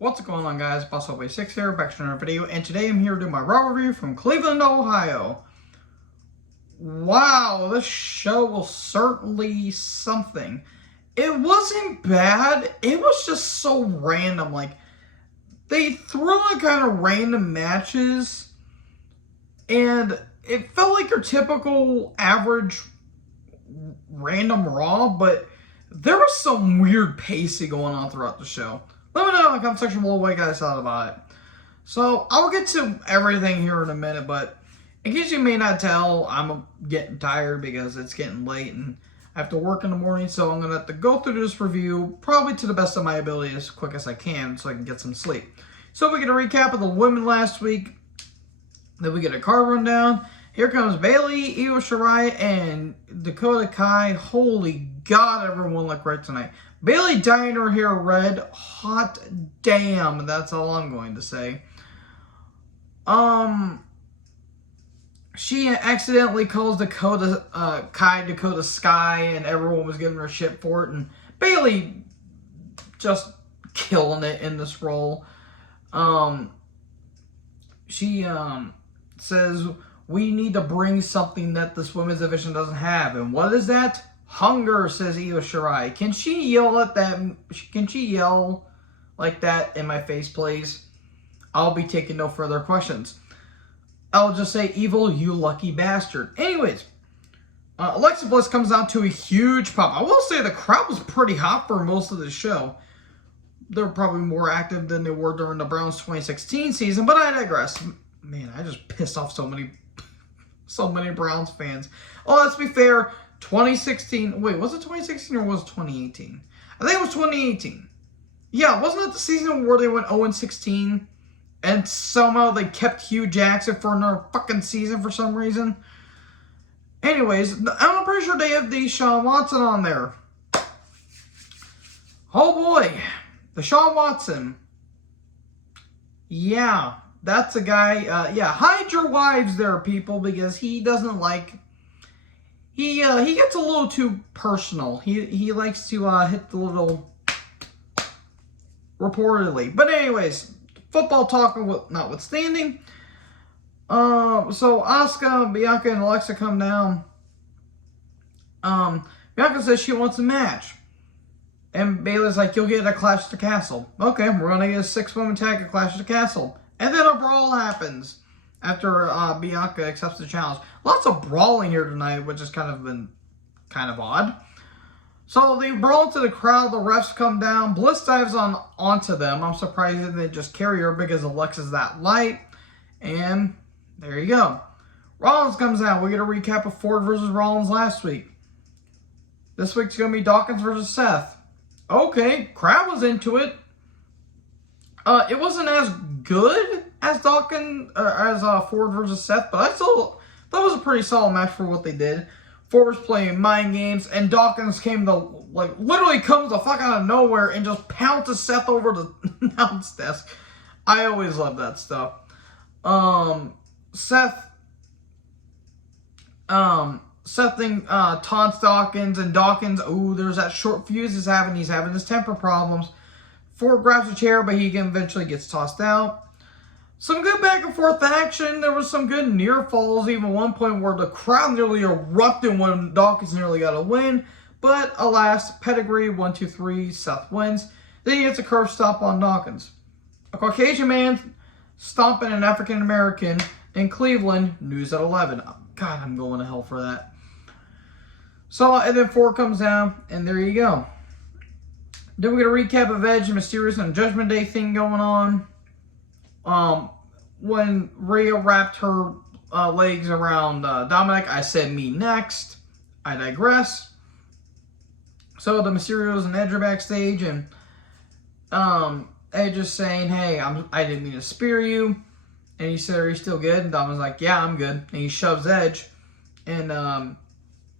What's going on, guys? BossObey6 here, back to another video, and today I'm here to do my Raw review from Cleveland, Ohio. Wow, this show was certainly something. It wasn't bad, it was just so random. Like, they threw in kind of random matches, and it felt like your typical average random Raw, but there was some weird pacing going on throughout the show. Let me know in the comment section below what you guys thought about it. So, I'll get to everything here in a minute, but in case you may not tell, I'm getting tired because it's getting late and I have to work in the morning, so I'm going to have to go through this review probably to the best of my ability as quick as I can so I can get some sleep. So, we get a recap of the women last week, then we get a card rundown. Here comes Bayley, Io Shirai, and Dakota Kai. Holy God, everyone looked great tonight. Bayley dyeing her hair red. Hot damn. That's all I'm going to say. She accidentally calls Dakota Kai Dakota Sky, and everyone was giving her shit for it. And Bayley just killing it in this role. She says, we need to bring something that this women's division doesn't have. And what is that? Hunger, says Io Shirai. Can she yell at that? Can she yell like that in my face, please? I'll be taking no further questions. I'll just say, evil, you lucky bastard. Anyways, Alexa Bliss comes out to a huge pop. I will say the crowd was pretty hot for most of the show. They're probably more active than they were during the Browns 2016 season, but I digress. Man, I just pissed off so many Browns fans. Oh, let's be fair. 2016. Wait, was it 2016 or was it 2018? I think it was 2018. Yeah, wasn't it the season where they went 0-16 and somehow they kept Hugh Jackson for another fucking season for some reason? Anyways, I'm pretty sure they have Deshaun Watson on there. Oh boy, Deshaun Watson. Yeah. That's a guy, yeah, hide your wives there, people, because he doesn't like, he gets a little too personal. He likes to, hit the little, reportedly. But anyways, football talk notwithstanding, so Asuka, Bianca, and Alexa come down. Bianca says she wants a match. And Bayley's like, you'll get a Clash at the Castle. Okay, we're going to get a 6-woman tag at Clash at the Castle. And then a brawl happens after Bianca accepts the challenge. Lots of brawling here tonight, which has kind of odd. So they brawl into the crowd. The refs come down. Bliss dives onto them. I'm surprised that they just carry her because Alexa's that light. And there you go. Rollins comes out. We get a recap of Ford versus Rollins last week. This week's going to be Dawkins versus Seth. Okay, crowd was into it. It wasn't as good as Ford versus Seth, but I still thought it was a pretty solid match for what they did. Ford was playing mind games, and Dawkins came to, like, literally comes the fuck out of nowhere and just pounces Seth over the announce desk. I always love that stuff. Seth taunts Dawkins, and Dawkins, ooh, there's that short fuse he's having his temper problems. Ford grabs a chair, but he eventually gets tossed out. Some good back and forth action. There was some good near falls, even one point where the crowd nearly erupted when Dawkins nearly got a win. But alas, pedigree, 1, 2, 3, Seth wins. Then he gets a curve stop on Dawkins. A Caucasian man stomping an African American in Cleveland, news at 11. Oh, God, I'm going to hell for that. So, and then Ford comes down, and there you go. Then we get a recap of Edge and Mysterious and Judgment Day thing going on. When Rhea wrapped her legs around Dominic, I said me next. I digress. So the Mysterios and Edge are backstage, and Edge is saying, hey, I didn't mean to spear you. And he said, are you still good? And Dominic's like, yeah, I'm good. And he shoves Edge. And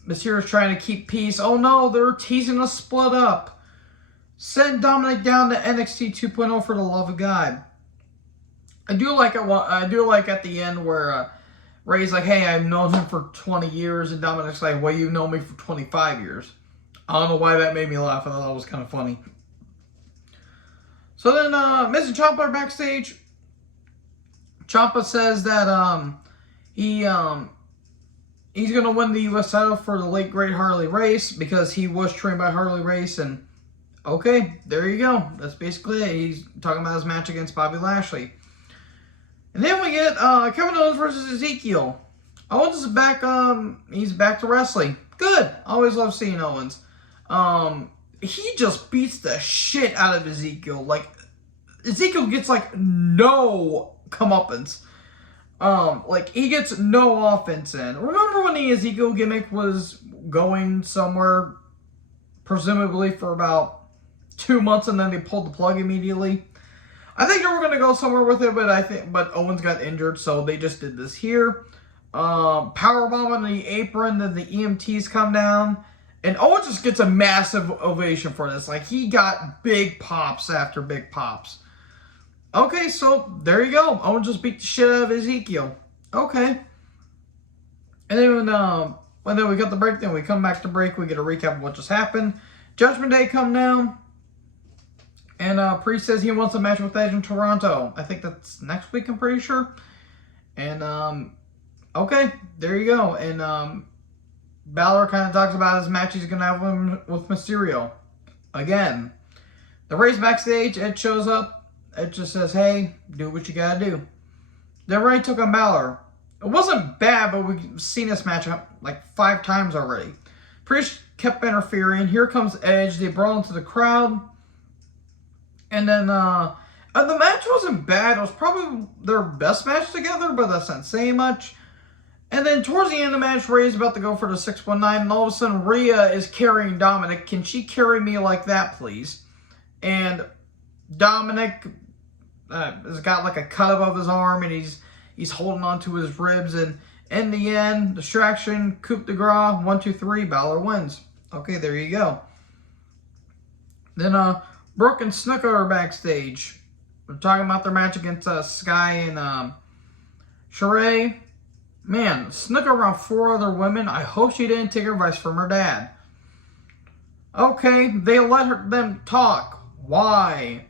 Mysterio's trying to keep peace. Oh no, they're teasing us split up. Send Dominic down to NXT 2.0 for the love of God. I do like at the end where Ray's like, hey, I've known him for 20 years. And Dominic's like, well, you've known me for 25 years. I don't know why that made me laugh. I thought that was kind of funny. So then Miz and Ciampa are backstage. Ciampa says that he's gonna win the U.S. title for the late great Harley Race because he was trained by Harley Race. And okay, there you go. That's basically it. He's talking about his match against Bobby Lashley. And then we get Kevin Owens versus Ezekiel. Owens is back. He's back to wrestling. Good. Always love seeing Owens. He just beats the shit out of Ezekiel. Like, Ezekiel gets like no comeuppance. Like, he gets no offense in. Remember when the Ezekiel gimmick was going somewhere, presumably for about 2 months, and then they pulled the plug immediately? I think they were going to go somewhere with it, but Owens got injured, so they just did this here. Powerbomb on the apron, then the EMTs come down, and Owens just gets a massive ovation for this. Like, he got big pops after big pops. Okay, so there you go. Owens just beat the shit out of Ezekiel. Okay. And then when we got the break, then we come back to break, we get a recap of what just happened. Judgment Day come down. And Priest says he wants a match with Edge in Toronto. I think that's next week, I'm pretty sure. And, okay, there you go. And Balor kind of talks about his match he's going to have with Mysterio. Again. The race backstage, Edge shows up. Edge just says, hey, do what you got to do. They already took on Balor. It wasn't bad, but we've seen this match like 5 times already. Priest kept interfering. Here comes Edge. They brawl into the crowd. And then, the match wasn't bad. It was probably their best match together, but that's not saying much. And then towards the end of the match, Rhea's about to go for the 619, and all of a sudden, Rhea is carrying Dominic. Can she carry me like that, please? And Dominic has got like a cut above his arm, and he's holding on to his ribs. And in the end, distraction, coup de grace, 1, 2, 3, Balor wins. Okay, there you go. Then, Brooke and Snuka are backstage. We're talking about their match against Sky and Sheree. Man, Snuka around 4 other women. I hope she didn't take advice from her dad. Okay, they let them talk. Why?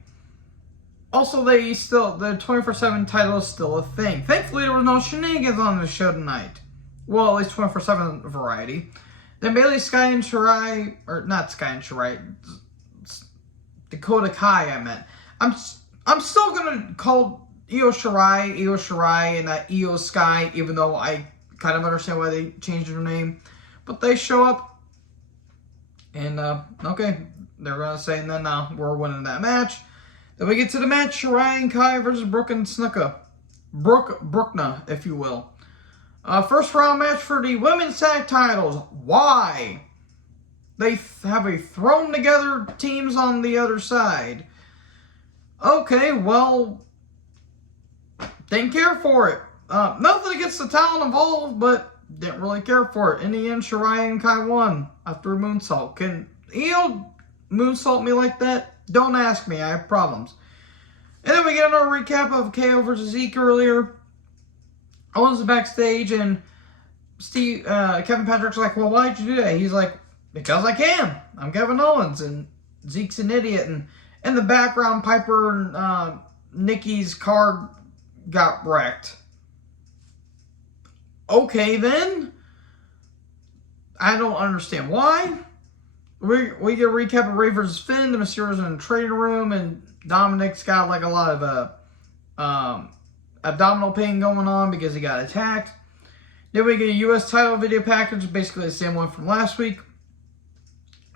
Also, the 24/7 title is still a thing. Thankfully, there was no shenanigans on the show tonight. Well, at least 24/7 variety. Then Bayley, Sky, and Shirai, or not Sky and Shirai, Dakota Kai, I meant. I'm still gonna call Io Shirai, and Io Sky, even though I kind of understand why they changed their name. But they show up, and okay, they're gonna say, and then we're winning that match. Then we get to the match: Shirai and Kai versus Brooke and Snuka, Brookna, if you will. First round match for the women's tag titles. Why? They have a thrown together teams on the other side. Okay, well, didn't care for it. Nothing against the talent involved, but didn't really care for it. In the end, Shirai and Kai won after a moonsault. Can Io moonsault me like that? Don't ask me, I have problems. And then we get another recap of KO versus Zeke earlier. Owens is backstage, and Kevin Patrick's like, well, why'd you do that? He's like, because I can. I'm Kevin Owens, and Zeke's an idiot. And in the background, Piper and Nikki's car got wrecked. Okay, then. I don't understand why. We get a recap of Rey versus Finn. The Mysterios in the trading room, and Dominic's got like a lot of abdominal pain going on because he got attacked. Then we get a U.S. title video package, basically the same one from last week.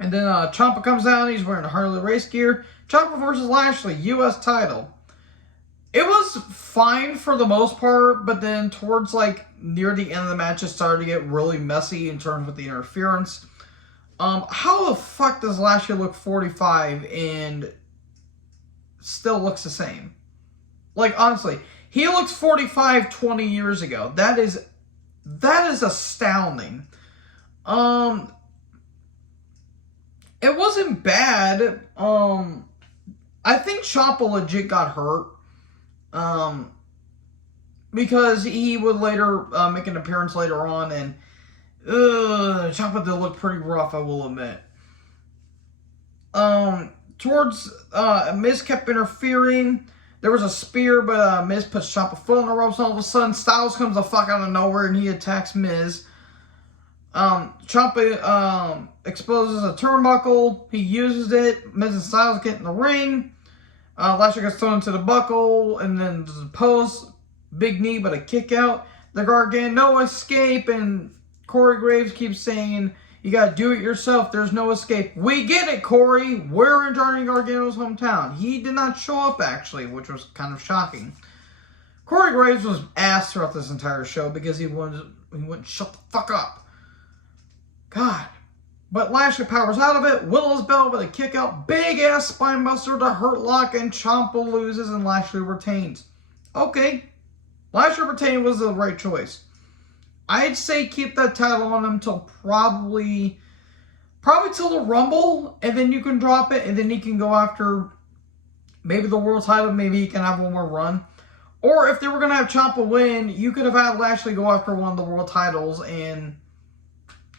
And then Ciampa comes out. He's wearing a Harley race gear. Ciampa versus Lashley, U.S. title. It was fine for the most part, but then towards like near the end of the match, it started to get really messy in terms of the interference. How the fuck does Lashley look 45 and still looks the same? Like, honestly, he looks 45 20 years ago. That is astounding. It wasn't bad. I think Ciampa legit got hurt. Because he would later make an appearance later on, and Ciampa did look pretty rough, I will admit. towards Miz kept interfering. There was a spear, but Miz puts Ciampa foot on the ropes, and all of a sudden Styles comes the fuck out of nowhere and he attacks Miz. Ciampa exposes a turnbuckle. He uses it. Miz and Styles get in the ring. Lashley gets thrown into the buckle, and then the post. Big knee, but a kick out. The Gargano escape, and Corey Graves keeps saying, you gotta do it yourself. There's no escape. We get it, Corey. We're in Johnny Gargano's hometown. He did not show up, actually, which was kind of shocking. Corey Graves was ass throughout this entire show because he wouldn't shut the fuck up. God. But Lashley powers out of it. Willow's bell with a kick out. Big ass spinebuster to hurt lock, and Ciampa loses and Lashley retains. Okay. Lashley retained was the right choice. I'd say keep that title on him till probably till the Rumble, and then you can drop it, and then he can go after maybe the world title. Maybe he can have one more run. Or if they were going to have Ciampa win, you could have had Lashley go after one of the world titles and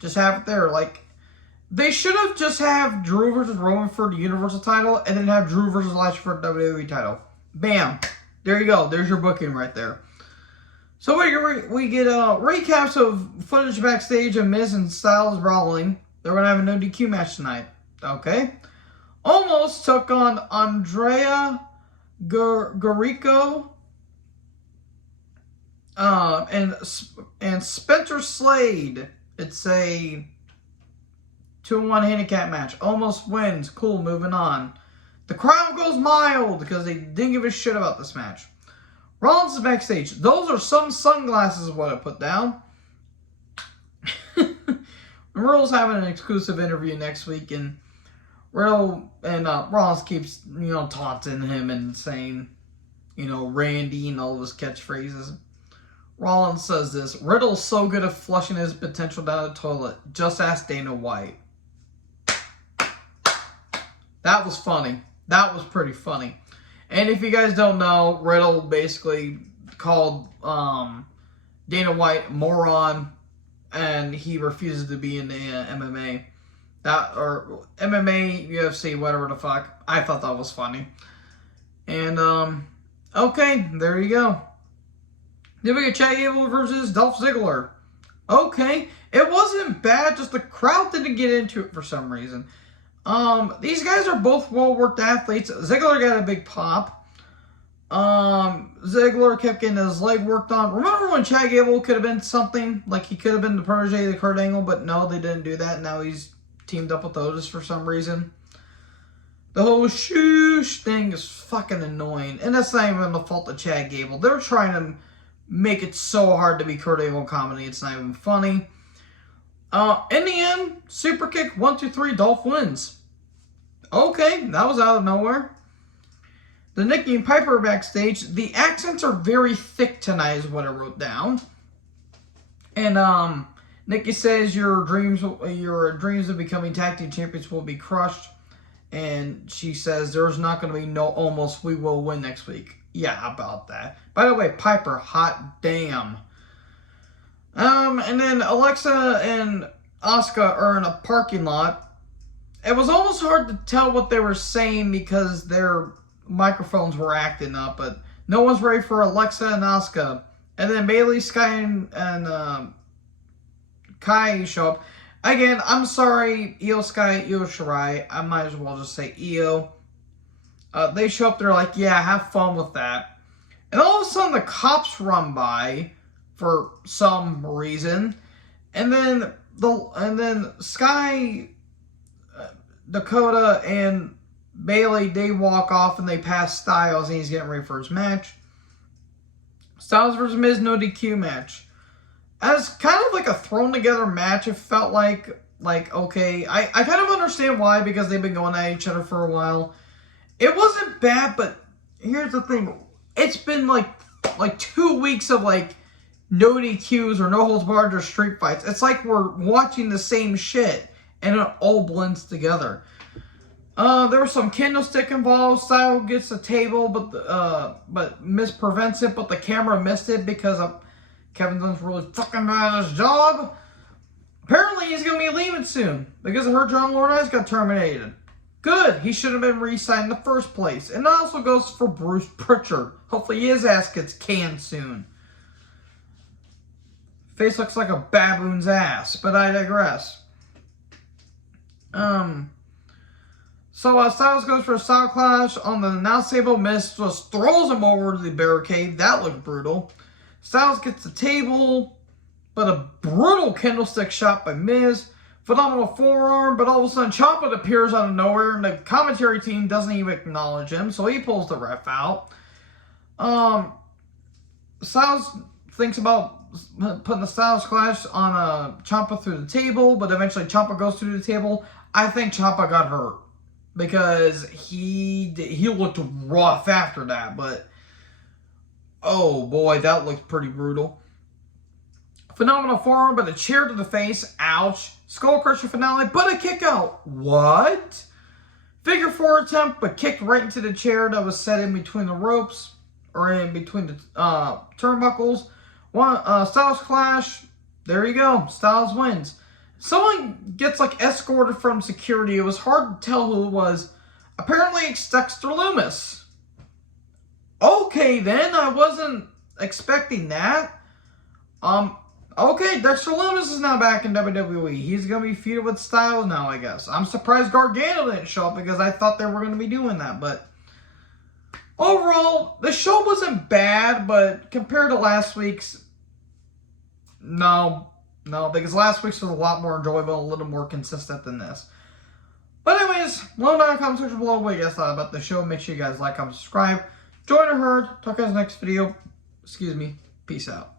just have it there. Like, they should have just have Drew versus Roman for the Universal title, and then have Drew versus Lashley for the WWE title. Bam. There you go. There's your booking right there. So we get recaps of footage backstage of Miz and Styles brawling. They're going to have a no DQ match tonight. Okay. Almost took on Andrea Garrico and Spencer Slade. It's a 2-on-1 handicap match. Almost wins. Cool, moving on. The crowd goes mild because they didn't give a shit about this match. Rollins is backstage. Those are some sunglasses, what I put down. Riddle's having an exclusive interview next week, and Riddle and Rollins keeps, taunting him and saying, Randy and all of his catchphrases. Rollins says this: Riddle's so good at flushing his potential down the toilet. Just ask Dana White. That was funny. That was pretty funny. And if you guys don't know, Riddle basically called Dana White a moron, and he refuses to be in the MMA. Or MMA, UFC, whatever the fuck. I thought that was funny. And, okay, there you go. Then we get Chad Gable versus Dolph Ziggler. Okay, it wasn't bad, just the crowd didn't get into it for some reason. These guys are both well-worked athletes. Ziggler got a big pop. Ziggler kept getting his leg worked on. Remember when Chad Gable could have been something? Like, he could have been the protege of Kurt Angle, but no, they didn't do that. Now he's teamed up with Otis for some reason. The whole shoosh thing is fucking annoying. And that's not even the fault of Chad Gable. They're trying to make it so hard to be Kurt Angle comedy. It's not even funny. In the end, super kick, 1, 2, 3, Dolph wins. Okay, that was out of nowhere. The Nikki and Piper backstage. The accents are very thick tonight is what I wrote down. And Nikki says your dreams of becoming tag team champions will be crushed. And she says there's not going to be no almost, we will win next week. Yeah, how about that? By the way, Piper, hot damn. And then Alexa and Asuka are in a parking lot. It was almost hard to tell what they were saying because their microphones were acting up, but no one's ready for Alexa and Asuka. And then Bayley, Sky, and Kai show up. Again, I'm sorry, Io Sky, Io Shirai. I might as well just say Io. They show up, they're like, yeah, have fun with that. And all of a sudden, the cops run by for some reason. And then Sky, Dakota, and Bayley, they walk off and they pass Styles, and he's getting ready for his match. Styles versus Miz, no DQ match. As kind of like a thrown together match, it felt like okay, I kind of understand why, because they've been going at each other for a while. It wasn't bad, but here's the thing. It's been like 2 weeks of no DQs or no holds barred or street fights. It's like we're watching the same shit, and it all blends together. There was some candlestick involved. Styles gets the table, but Miz prevents it, but the camera missed it because Kevin Dunn's really fucking bad at his job. Apparently, he's going to be leaving soon because I heard John Laurinaitis got terminated. Good. He should have been re-signed in the first place. And that also goes for Bruce Pritchard. Hopefully his ass gets canned soon. Face looks like a baboon's ass, but I digress. So Styles goes for a style clash on the announce table. Miz just throws him over the barricade. That looked brutal. Styles gets the table, but a brutal candlestick shot by Miz. Phenomenal forearm, but all of a sudden Ciampa appears out of nowhere, and the commentary team doesn't even acknowledge him, so he pulls the ref out. Styles thinks about putting the Styles Clash on Ciampa through the table, but eventually Ciampa goes through the table. I think Ciampa got hurt because he looked rough after that, but oh boy, that looked pretty brutal. Phenomenal forearm, but a chair to the face. Ouch. Skull crusher finale, but a kick out. What? Figure 4 attempt, but kicked right into the chair that was set in between the ropes, or in between the turnbuckles. Styles Clash. There you go. Styles wins. Someone gets like escorted from security. It was hard to tell who it was. Apparently it's Dexter Lumis. Okay then, I wasn't expecting that. Okay, Dexter Lumis is now back in WWE. He's going to be feuded with Styles now, I guess. I'm surprised Gargano didn't show up because I thought they were going to be doing that. But overall, the show wasn't bad, but compared to last week's, no, because last week's was a lot more enjoyable, a little more consistent than this. But anyways, let me know in the comment section below what you guys thought about the show. Make sure you guys like, comment, subscribe. Join the herd. Talk to you guys next video. Peace out.